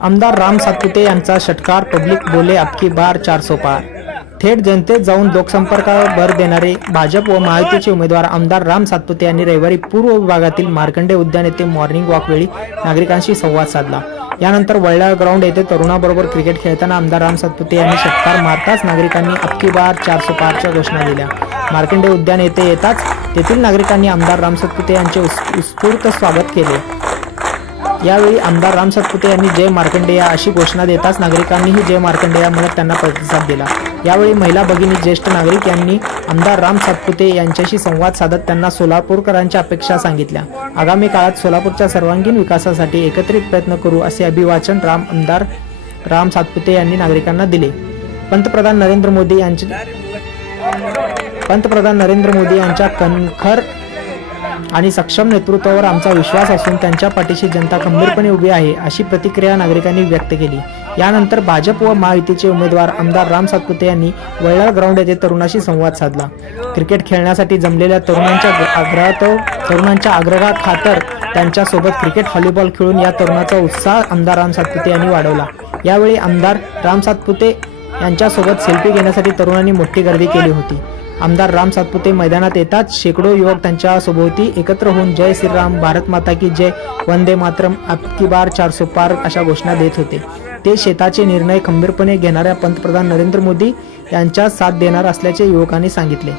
आमदार राम सातपुते यांचा षटकार पब्लिक बोले आपकी बार चारसो पार. थेट जनतेत जाऊन लोकसंपर्कावर भर देणारे भाजप व महायुतीचे उमेदवार आमदार राम सातपुते यांनी रविवारी पूर्व विभागातील मार्कंडे उद्यान येथे मॉर्निंग वॉकवेळी नागरिकांशी संवाद साधला. यानंतर वळला ग्राउंड येथे तरुणाबरोबर क्रिकेट खेळताना आमदार राम सातपुते यांनी षटकार मारताच नागरिकांनी अबकी बार चारसो पारच्या घोषणा दिल्या. मार्कंडे उद्यान येथे येताच तेथील नागरिकांनी आमदार राम सातपुते यांचे उत्स्फूर्त स्वागत केले. यावेळी आमदार राम सातपुते यांनी जय मार्कंडेया अशी घोषणा देताच नागरिकांनीही जय मार्कंडेया म्हणत त्यांना प्रतिसाद दिला. यावेळी महिला भगिनी ज्येष्ठ नागरिक यांनी आमदार राम सातपुते यांच्याशी संवाद साधत त्यांना सोलापूरकरांच्या अपेक्षा सांगितल्या. आगामी काळात सोलापूरच्या सर्वांगीण विकासासाठी एकत्रित प्रयत्न करू असे अभिवाचन राम आमदार राम सातपुते यांनी नागरिकांना दिले. पंतप्रधान नरेंद्र मोदी यांचे पंतप्रधान नरेंद्र मोदी यांच्या कणखर आणि सक्षम नेतृत्वावर आमचा विश्वास असून त्यांच्या पाठीशी जनता खंबीरपणे उभी आहे अशी प्रतिक्रिया नागरिकांनी व्यक्त केली. यानंतर भाजप व महायुतीचे उमेदवार आमदार राम सातपुते यांनी वैलाळ ग्राउंड येथे तरुणाशी संवाद साधला. क्रिकेट खेळण्यासाठी जमलेल्या तरुणांच्या आग्रहात तरुणांच्या आग्रहा खातर त्यांच्यासोबत क्रिकेट व्हॉलीबॉल खेळून या तरुणाचा उत्साह आमदार राम सातपुते यांनी वाढवला. यावेळी आमदार राम सातपुते यांच्यासोबत सेल्फी घेण्यासाठी तरुणांनी मोठी गर्दी केली होती. आमदार राम सातपुते मैदानात येताच शेकडो युवक त्यांच्या सभोवती एकत्र होऊन जय श्रीराम भारत माता की जय वंदे मातरम आपकी बार चारसो पार अशा घोषणा देत होते. ते शेताचे निर्णय खंबीरपणे घेणाऱ्या पंतप्रधान नरेंद्र मोदी यांच्या साथ देणार असल्याचे युवकांनी सांगितले.